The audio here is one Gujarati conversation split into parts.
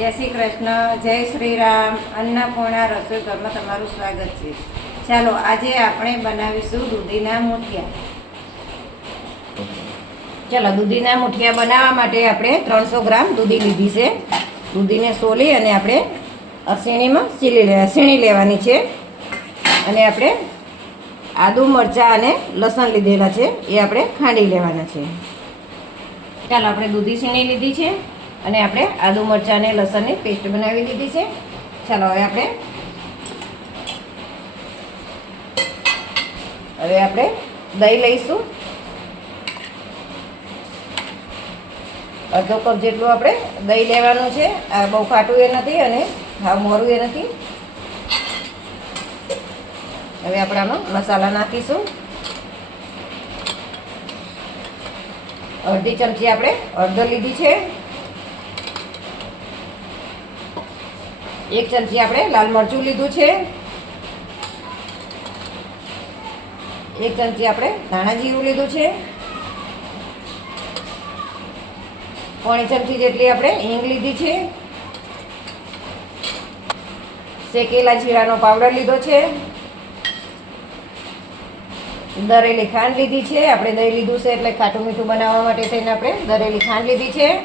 જય શ્રી કૃષ્ણ, જય શ્રી રામ. અન્નપૂર્ણા રસોઈ ઘરમાં તમારું સ્વાગત છે. ચાલો, આજે આપણે બનાવીશું દૂધીના મુઠિયા. ચાલો, દૂધીના મુઠિયા બનાવવા માટે આપણે ત્રણસો ગ્રામ દૂધી લીધી છે. દૂધીને સોલી અને આપણે અસીણીમાં સીલી લેવા સીણી લેવાની છે. અને આપણે આદુ, મરચાં અને લસણ લીધેલા છે. એ આપણે ખાંડી લેવાના છે. ચાલો, આપણે દૂધી સીણી લીધી છે. અને આપણે આદુ મરચાં અને લસણની પેસ્ટ બનાવી દીધી છે. ચાલો, હવે આપણે હવે આપણે દહીં લઈશું. અડધો કપ જેટલું આપણે દહીં લેવાનું છે. આ બહુ ખાટું એ નથી અને હા, મોરું એ નથી. હવે આપણે આમાં મસાલા નાખીશું. અડધી ચમચી આપણે અડધો લીધી છે. એક ચમચી આપણે લાલ મરચું લીધું છે. એક ચમચી આપણે ધાણા જીરું લીધું છે. પોણી ચમચી જેટલી આપણે હિંગ લીધી છે. શેકેલા જીરાનો પાવડર લીધો છે. દરેલી ખાંડ લીધી છે. આપણે દહીં લીધું છે એટલે ખાટું મીઠું બનાવવા માટે થઈને આપણે દરેલી ખાંડ લીધી છે.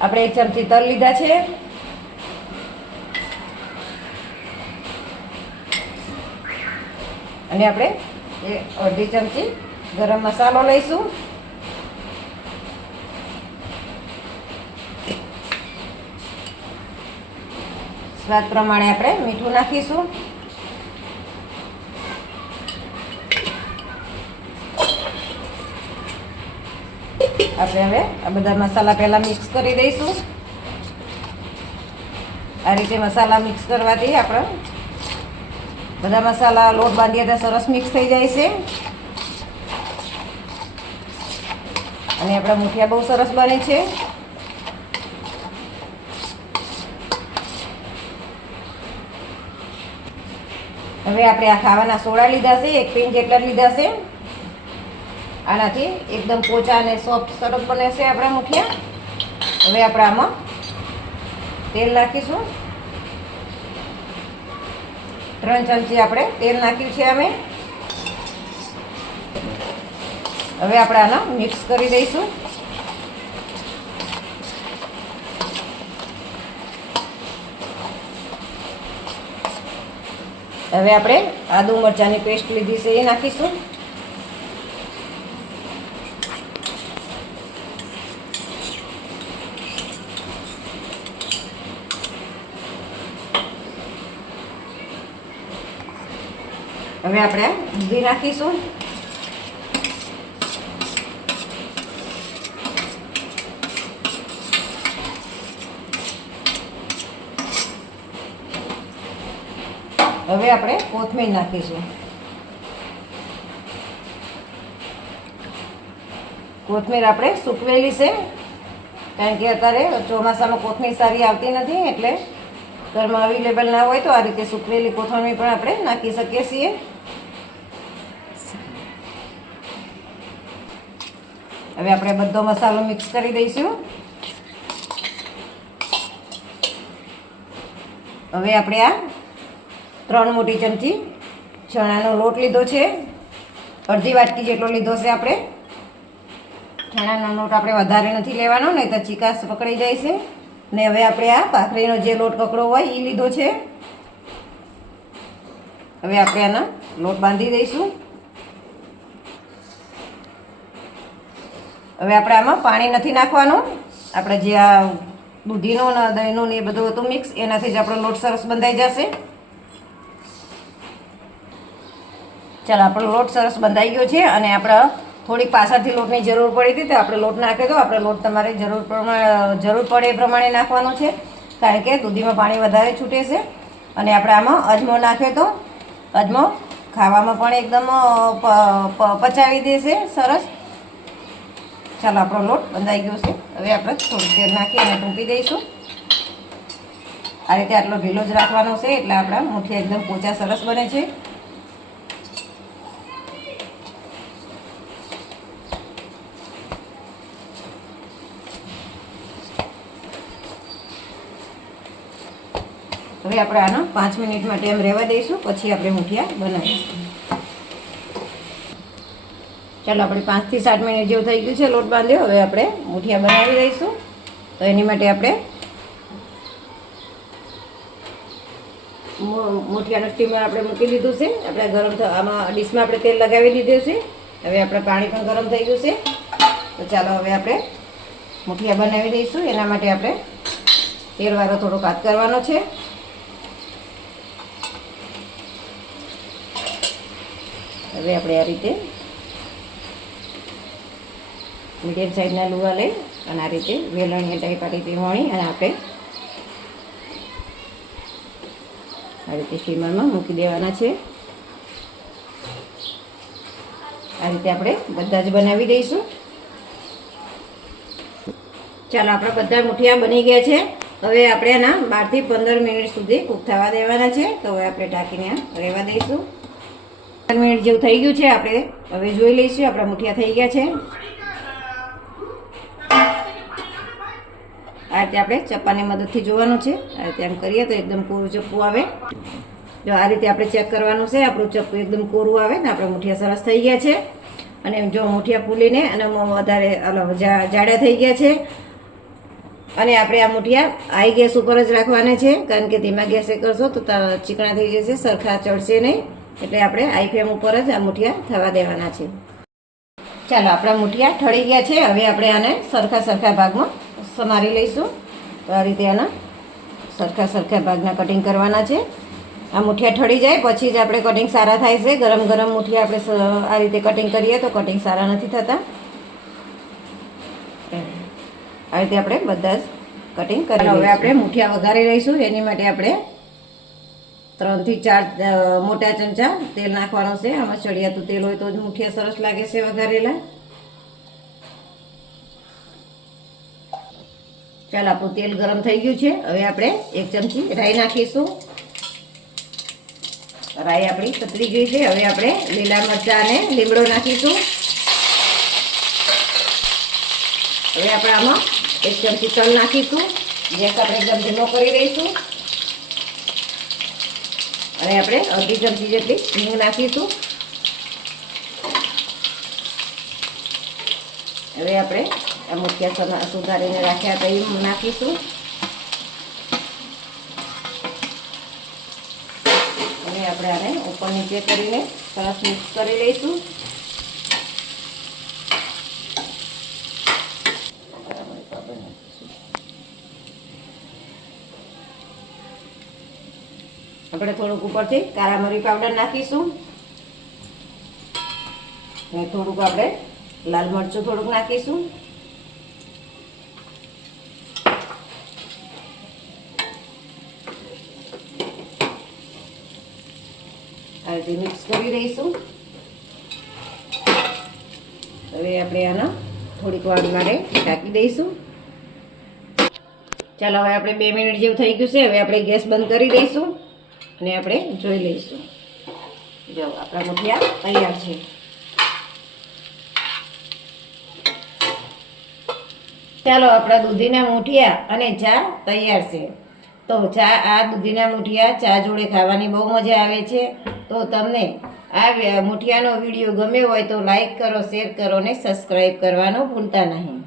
આપણે એક ચમચી તલ લીધા છે. અને આપણે એ અડધી ચમચી ગરમ મસાલો લઈશું. સ્વાદ પ્રમાણે આપણે મીઠું નાખીશું. આપણે હવે આ બધા મસાલા પહેલાં મિક્સ કરી દઈશું. આ રીતે મસાલા મિક્સ કરવાથી આપણે બધા મસાલા લોટ બાંધીએ તો સરસ મિક્સ થઈ જાય છે. અને આપણા મુઠિયા બહુ સરસ બને છે. હવે આપણે આ ખાવાના સોડા લીધા છે, એક પિન જેટલા લીધા છે. આનાથી એકદમ પોચા અને સોફ્ટ સરસ બને છે આપણા મુઠિયા. હવે આપણે આમાં તેલ નાખીશું. ત્રણ ચમચી આપણે તેલ નાખ્યું છે અમે હવે આપણે આનો મિક્સ કરી દઈશું. હવે આપણે આદુ મરચાંની પેસ્ટ લીધી છે એ નાખીશું. હવે આપણે ઊંધી નાખીશું હવે આપણે કોથમીર નાખીશું. કોથમીર આપણે સૂકવેલી છે, કારણ કે અત્યારે ચોમાસામાં કોથમીર સારી આવતી નથી, એટલે ઘરમાં અવેલેબલ ના હોય તો આ રીતે સૂકવેલી કોથમીર પણ આપણે નાખી શકીએ છીએ. હવે આપણે બધો મસાલો મિક્સ કરી દઈશું. હવે આપણે આ ત્રણ મોટી ચમચી ચણાનો લોટ લીધો છે. અડધી વાટકી જેટલો લીધો છે આપણે. ચણાનો લોટ આપણે વધારે નથી લેવાનો નહીં તો ચીકાશ પકડી જાય છે. ને હવે આપણે આ ભાખરીનો જે લોટ કકડો હોય એ લીધો છે. હવે આપણે આનો લોટ બાંધી દઈશું. હવે આપણે આમાં પાણી નથી નાખવાનું. આપણે જે આ દૂધીનું ને દહીંનું ને એ બધું હતું મિક્સ એનાથી જ આપણો લોટ સરસ બંધાઈ જશે. ચાલો, આપણો લોટ સરસ બંધાઈ ગયો છે અને આપણે થોડીક પાછળથી લોટની જરૂર પડી હતી, તો આપણે લોટ નાખ્યો તો આપણે લોટ તમારે જરૂર પ્રમાણે, જરૂર પડે એ પ્રમાણે નાખવાનો છે, કારણ કે દૂધીમાં પાણી વધારે છૂટે છે. અને આપણે આમાં અજમો નાખ્યો તો, અજમો ખાવામાં પણ એકદમ પચાવી દેશે સરસ. ચાલો, આપણો લોટ બંધાઈ ગયો છે. હવે આપણે થોડું તેલ નાખી અને ટૂંકી દઈશું. આ રીતે આટલો ઢીલો જ રાખવાનો છે, એટલે આપણા મુઠિયા એકદમ પોચા સરસ બને છે. હવે આપણે આનો પાંચ મિનિટ માટે એમ રહેવા દઈશું, પછી આપણે મુઠિયા બનાવીશું. ચાલો, આપણે પાંચથી સાત મિનિટ જેવું થઈ ગયું છે લોટ બાંધ્યો. હવે આપણે મુઠિયા બનાવી દઈશું તો એની માટે આપણે મુઠિયાનું સ્ટીમર આપણે મૂકી દીધું છે. આપણે ગરમ આમાં ડીશમાં આપણે તેલ લગાવી દીધું છે. હવે આપણે પાણી પણ ગરમ થઈ ગયું છે. તો ચાલો, હવે આપણે મુઠિયા બનાવી દઈશું. એના માટે આપણે તેલવાળો થોડો કાત કરવાનો છે. હવે આપણે આ રીતે મીડિયમ સાઈઝના લુવા લઈ અને આ રીતે વેલણની ટાઈપ આ રીતે વણી અને આપણે આ રીતે સ્ટીમરમાં મૂકી દેવાના છે. આ રીતે આપણે બધા જ બનાવી દઈશું. ચાલો, આપણા બધા મુઠિયા બની ગયા છે. હવે આપણે એના બારથી પંદર મિનિટ સુધી કૂક થવા દેવાના છે. તો હવે આપણે ઢાંકીને રહેવા દઈશું. પંદર મિનિટ જેવું થઈ ગયું છે. આપણે હવે જોઈ લઈશું આપણા મુઠિયા થઈ ગયા છે. આ રીતે આપણે ચપ્પાની મદદથી જોવાનું છે. આ રીતે આમ કરીએ તો એકદમ કોરું ચપ્પું આવે. જો આ રીતે આપણે ચેક કરવાનું છે, આપણું ચપ્પું એકદમ કોરું આવે ને આપણે મુઠિયા સરસ થઈ ગયા છે. અને જો મુઠિયા ફૂલીને અને વધારે અલગ જા- જાડા થઈ ગયા છે. અને આપણે આ મુઠિયા હાઈ ગેસ ઉપર જ રાખવાના છે, કારણ કે ધીમા ગેસે કરશો ત- ચીકણા થઈ જશે, સરખા ચડશે નહીં. એટલે આપણે હાઈ ફ્લેમ ઉપર જ આ મુઠિયા થવા દેવાના છે. ચાલો, આપણા મુઠિયા ઠળી ગયા છે. હવે આપણે આને સરખા સરખા ભાગમાં સમારી લઈશું. તો આ રીતે આના સરખા સરખા ભાગના કટિંગ કરવાના છે. આ મુઠિયા ઠળી જાય પછી જ આપણે કટિંગ સારા થાય છે. ગરમ ગરમ મુઠિયા આપણે આ રીતે કટિંગ કરીએ તો કટિંગ સારા નથી થતા. આ રીતે આપણે બધા જ કટિંગ કરી હવે આપણે મુઠિયા વઘારી લઈશું. એની માટે આપણે ત્રણથી ચાર મોટા ચમચા તેલ નાખવાનું છે. આમાં ચડિયાતું તેલ હોય તો જ મુઠિયા સરસ લાગે છે વઘારેલા. ચાલ, આપણું તેલ ગરમ થઈ ગયું છે. હવે આપણે એક ચમચી રાઈ નાખીશું. રાઈ આપણી પતરી ગઈ છે. હવે આપણે લીલા મરચાં અને લીમડો નાખીશું. હવે આપણે આમાં એક ચમચી તલ નાખીશું. ગેસ આપણે એકદમ ધીમો કરી દઈશું. અને આપણે અડધી ચમચી જેટલી હિંગ નાખીશું. હવે આપણે આ મુઠિયા સુધારીને રાખ્યા હતા એ નાખીશું. અને આપણે આને ઉપર નીચે કરીને સરસ મિક્સ કરી લઈશું. આપણે થોડુંક ઉપરથી કાળા મરી પાવડર નાખીશું. અને થોડુંક આપણે લાલ મરચું થોડુંક નાખીશું આ રીતે મિક્સ કરી દઈશું. હવે આપણે આના થોડીક વાર માટે ઢાંકી દઈશું. ચાલો, હવે આપણે બે મિનિટ જેવું થઈ ગયું છે. હવે આપણે ગેસ બંધ કરી દઈશું અને આપણે જોઈ લઈશું. જો, આપણા મુઠિયા તૈયાર છે. ચાલો, આપણા દૂધીના મુઠિયા અને ચા તૈયાર છે. તો ચા, આ દૂધીના મુઠિયા ચા જોડે ખાવાની બહુ મજા આવે છે. તો તમને આ મુઠિયાનો વીડિયો ગમ્યો હોય તો લાઈક કરો, શેર કરો અને સબસ્ક્રાઈબ કરવાનું ભૂલતા નહીં.